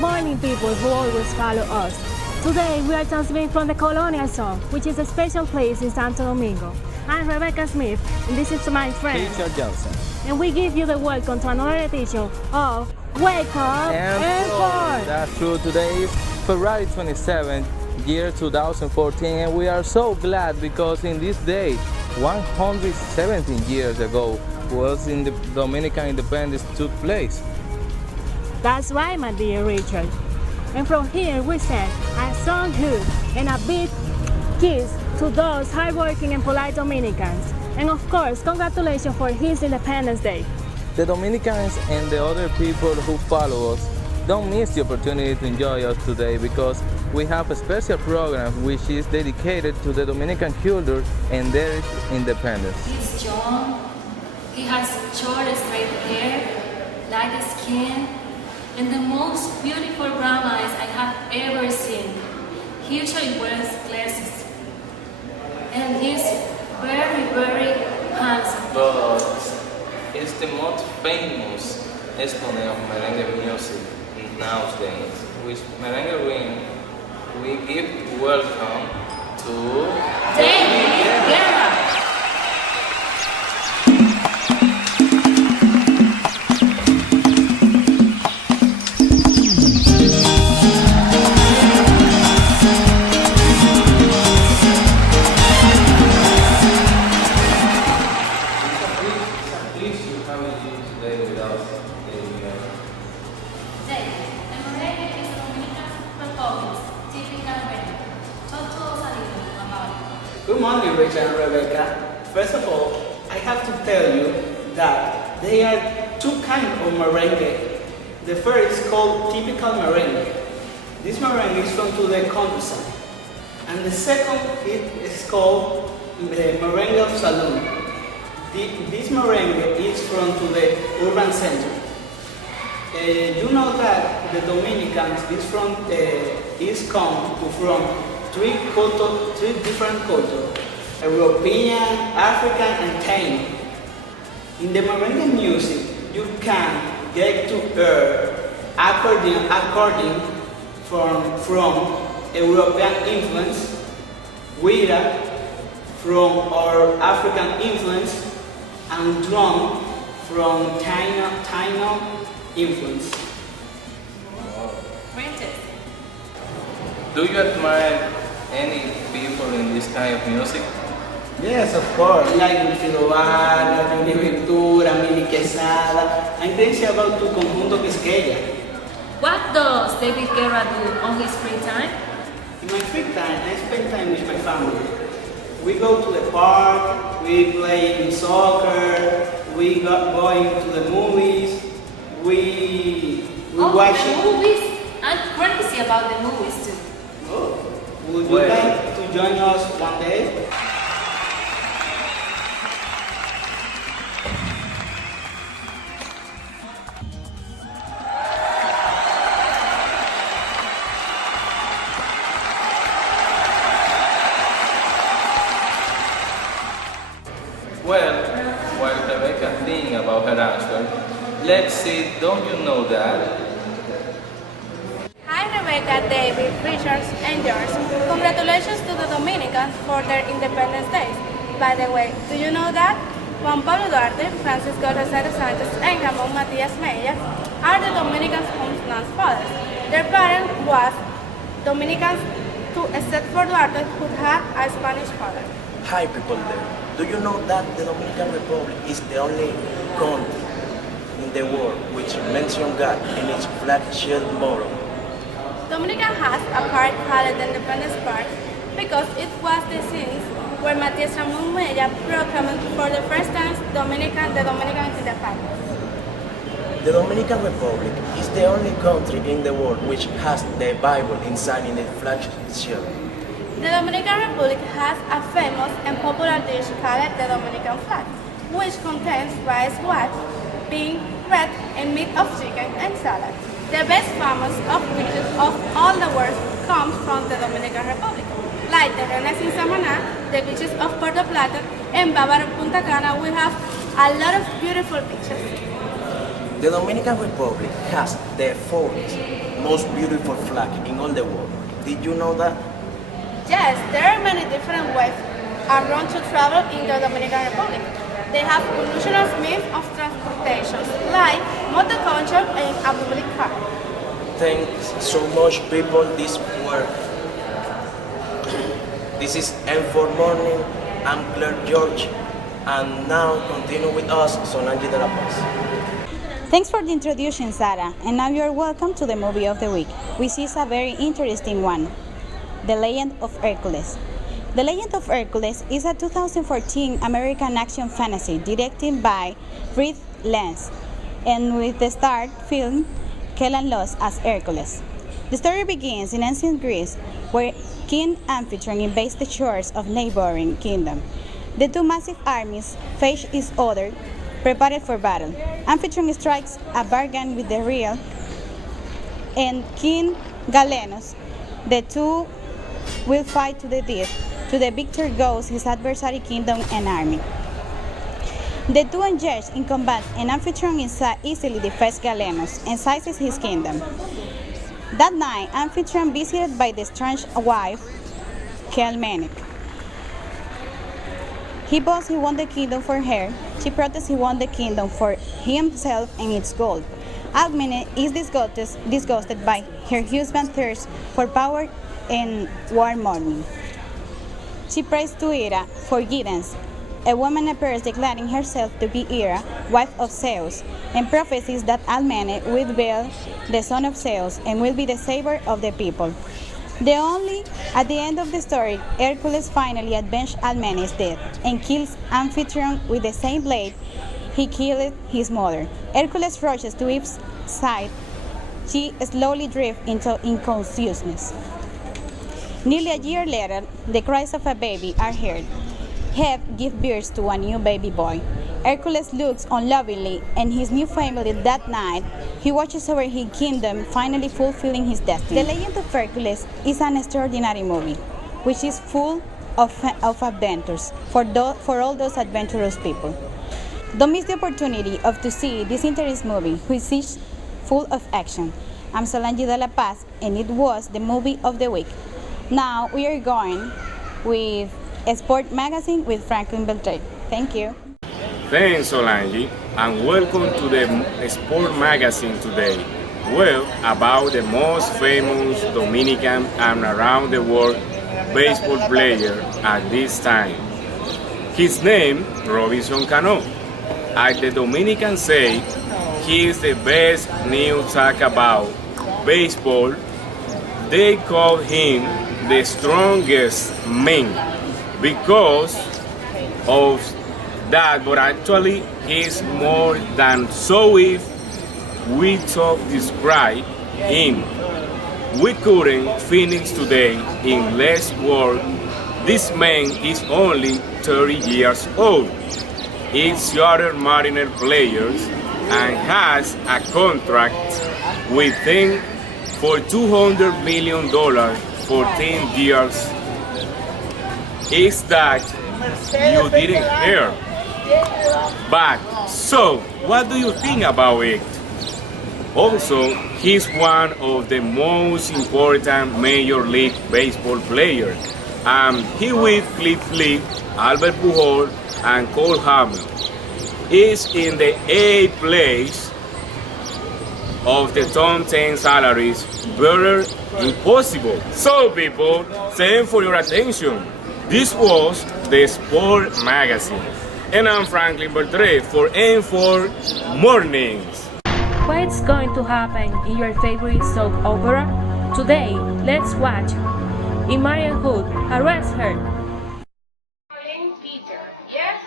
morning people who always follow us. Today we are transmitting from the Colonial Zone, which is a special place in Santo Domingo. I'm Rebecca Smith, and this is my friend Richard Johnson. And we give you the welcome to another edition of Wake Up and Fun. That's true. Today is February 27th, year 2014, and we are so glad because in this day, 117 years ago, was in the Dominican independence took place. That's right, my dear Richard. And from here we send a strong hug and a big kiss to those hardworking and polite Dominicans. And of course, congratulations for his Independence Day. The Dominicans and the other people who follow us, don't miss the opportunity to enjoy us today because we have a special program which is dedicated to the Dominican culture and their independence. He's John. He has short, straight hair, light skin, and the most beautiful brown eyes I have ever seen. He usually wears glasses, and he's very, very handsome. But it's the most famous exponent of merengue music nowadays. With merengue ring, we give welcome to David Guerra. Good morning, Richard and Rebecca. First of all, I have to tell you that there are two kinds of merengue. The first is called typical merengue. This merengue is from to the countryside. And the second is called the merengue of saloon. This merengue is from to the urban center. You know that the Dominicans is come from three different cultures: European, African, and Taino. In the merengue music, you can get to hear according from European influence, guira from our African influence, and drum from Taino influence. Do you admire any people in this kind of music? Yes, of course. Like Wilfrido Vargas, Johnny Ventura, Mili Quesada. I'm crazy about tu conjunto Quisqueya. What does David Guerra do on his free time? In my free time, I spend time with my family. We go to the park, we play soccer, we going to the movies, we watch the movies? I'm crazy about the movies too. Oh, would you like to join us one day? Well, while Rebecca thinks about her answer, let's see, don't you know that? Hi Rebecca, David, Richard, and George. Congratulations to the Dominicans for their Independence Day. By the way, do you know that Juan Pablo Duarte, Francisco Rosario Sanchez, and Ramon Matias Mella are the Dominican homeland's fathers. Their parent was Dominicans too, except for Duarte, who had a Spanish father. Hi people there. Do you know that the Dominican Republic is the only country in the world which mentions God in its flagship motto? Dominican has a park called the Independence Park because it was the scene where Matias Ramon Mella proclaimed for the first time the Dominican independence. The Dominican Republic is the only country in the world which has the Bible inside in its flagship. The Dominican Republic has a famous and popular dish called the Dominican flag, which contains rice wine, bean, bread, and meat of chicken and salad. The best famous of dishes of all the world comes from the Dominican Republic, like the Renas in Samaná, the beaches of Puerto Plata, and Bávaro Punta Cana. We have a lot of beautiful beaches. The Dominican Republic has the fourth most beautiful flag in all the world. Did you know that? Yes, there are many different ways around to travel in the Dominican Republic. They have unusual means of transportation, like motorculture and a public car. Thanks so much, people. This is M4 Morning. I'm Claire George, and now continue with us, Solange de la Paz. Thanks for the introduction, Sarah, and now you're welcome to the movie of the week, which is a very interesting one, The Legend of Hercules. The Legend of Hercules is a 2014 American action fantasy directed by Reed Lenz, and with the star film Kellan Lutz as Hercules. The story begins in ancient Greece, where King Amphitryon invades the shores of neighboring kingdom. The two massive armies face each other, prepared for battle. Amphitryon strikes a bargain with the real and King Galenus. The two will fight to the death. To the victor goes his adversary kingdom and army. The two engage in combat, and Amphitryon easily defeats Galenus and seizes his kingdom. That night, Amphitryon visited by the strange wife, Cleomene. He boasts he won the kingdom for her. She protests he won the kingdom for himself and its gold. Alcmene is disgusted by her husband's thirst for power and war mourning. She prays to Hera for guidance. A woman appears declaring herself to be Hera, wife of Zeus, and prophesies that Alcmene will bear the son of Zeus and will be the savior of the people. At the end of the story, Hercules finally avenges Alcmene's death and kills Amphitryon with the same blade he killed his mother. Hercules rushes to Eve's side. She slowly drifts into unconsciousness. Nearly a year later, the cries of a baby are heard. Hebe gives birth to a new baby boy. Hercules looks unlovingly and his new family that night. He watches over his kingdom, finally fulfilling his destiny. The Legend of Hercules is an extraordinary movie, which is full of adventures for all those adventurous people. Don't miss the opportunity to see this interesting movie, which is full of action. I'm Solange de la Paz, and it was the movie of the week. Now we are going with a sport magazine with Franklin Beltré. Thank you. Thanks, Solange, and welcome to the Sport Magazine today. Well, about the most famous Dominican and around the world baseball player at this time. His name, Robinson Cano. As the Dominicans say, he is the best new talk about baseball. They call him the strongest man because of that, but actually he's more than so. If we talk describe him, we couldn't finish today in less words. This man is only 30 years old. He's other Mariner players and has a contract with them for $200 million for 10 years. Is that you didn't hear? But so, what do you think about it? Also, he's one of the most important Major League Baseball players. He with Flip, Albert Pujol, and Cole Hamel is in the 8th place of the top 10 salaries. Better impossible. So people, thanks for your attention. This was the Sport Magazine. And I'm Franklin Beltré for M4 Mornings. What's going to happen in your favorite soap opera? Today, let's watch In Marian Hood, Arrest Her. Peter, yes?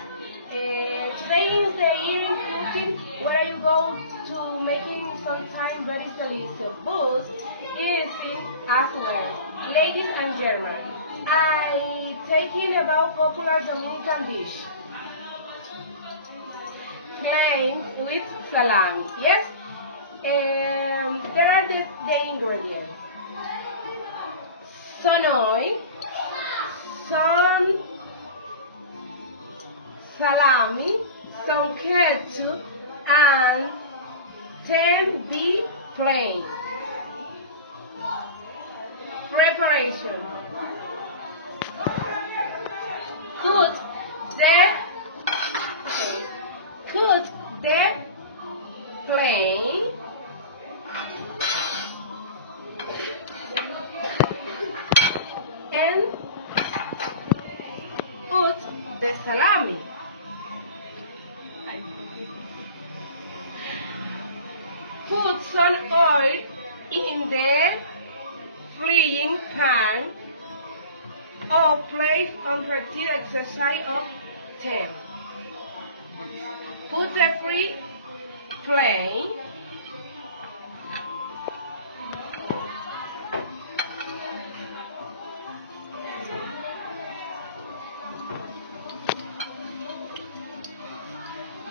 Since the year in cooking, where you go to making sometimes very delicious foods, is as well. Ladies and gentlemen, I taking about popular Dominican dish. Plain with salami, yes? There are the ingredients. Sonoy, some salami, some ketchup, and 10 beef playing. Preparation. Put the plane and put the salami. Put some oil in the frying pan or place on the exercise of them. Put the free plane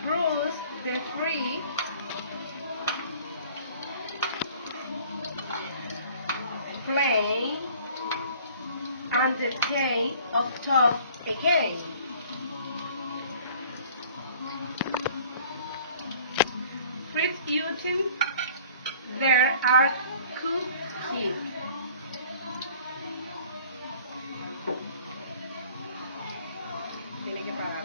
bruise the free plane and the cake of top again. First item, there are cookies. Tiene que parar.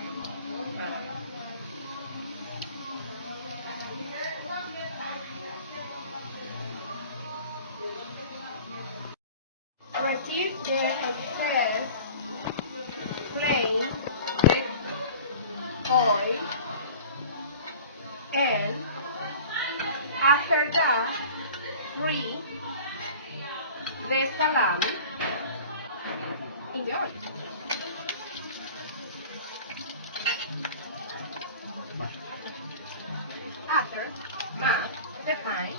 Reduce the excess plain oil and after that free the salad in the oil. After mash the pie.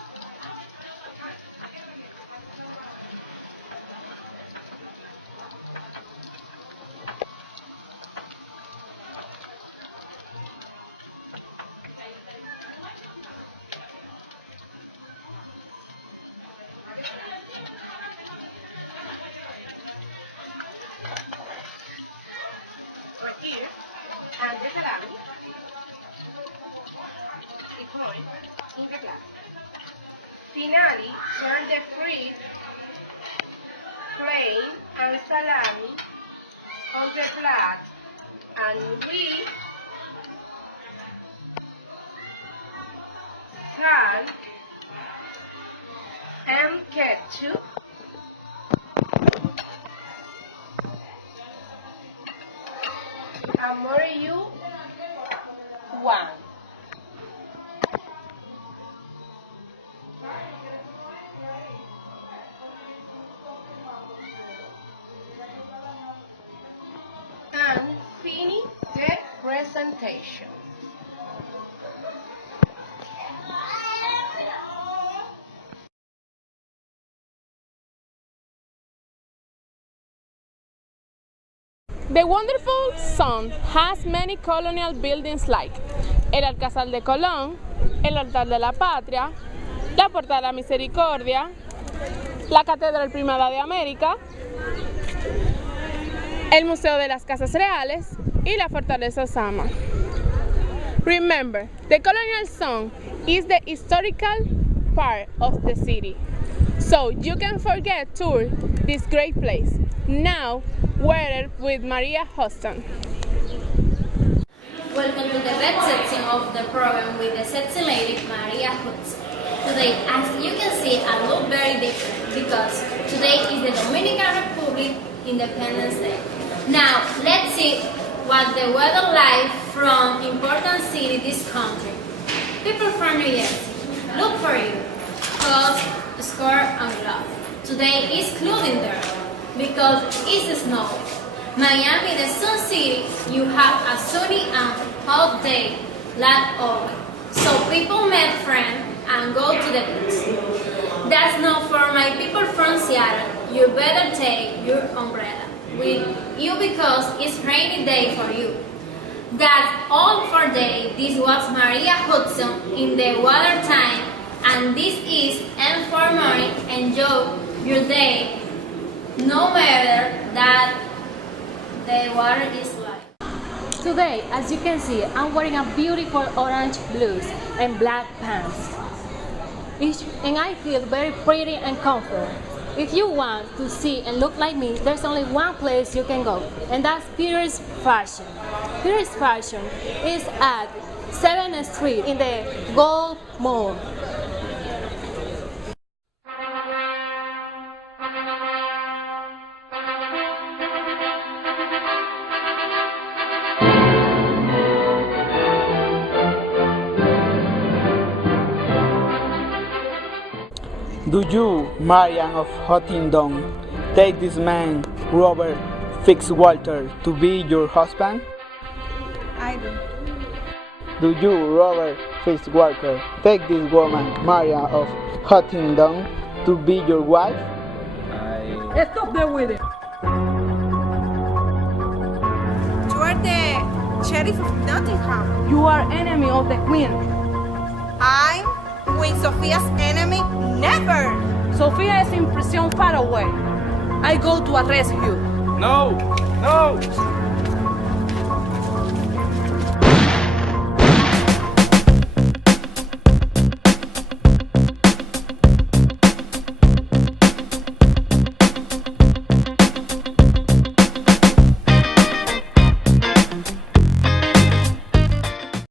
Here and the salami is going in the glass. Finally, turn the fried plain and salami of the glass and we can and ketchup Amore you one. And finish the presentation. The wonderful zone has many colonial buildings like el Alcázar de Colón, el Altar de la Patria, la Puerta de la Misericordia, la Catedral Primada de América, el Museo de las Casas Reales y la Fortaleza Osama. Remember, the colonial zone is the historical part of the city, so you can forget tour this great place. Now, we're with Maria Hudson. Welcome to the red section of the program with the sexy lady Maria Hudson. Today, as you can see, I look very different because today is the Dominican Republic Independence Day. Now, let's see what the weather like from important city this country. People from New Jersey, look for you, cause, score, and love. Today is cloudy there because it's snow. Miami, the Sun City, you have a sunny and hot day, like always. So people make friends and go to the beach. That's not for my people from Seattle. You better take your umbrella with you because it's rainy day for you. That's all for today. This was Maria Hudson in the water time, and this is M for Morning. Enjoy your day, no matter that the water is light. Today, as you can see, I'm wearing a beautiful orange blouse and black pants. and I feel very pretty and comfortable. If you want to see and look like me, there's only one place you can go, and that's Peter's Fashion. Peter's Fashion is at 7th Street in the Gold Mall. Do you, Marian of Huntingdon, take this man, Robert Fitzwalter, to be your husband? I do. Do you, Robert Fitzwalter, take this woman, Maria of Huntingdon, to be your wife? Stop there with it. You are the sheriff of Nottingham. You are enemy of the queen. I'm Queen Sophia's enemy? Never! Sophia is in prison far away. I go to arrest you. No! No!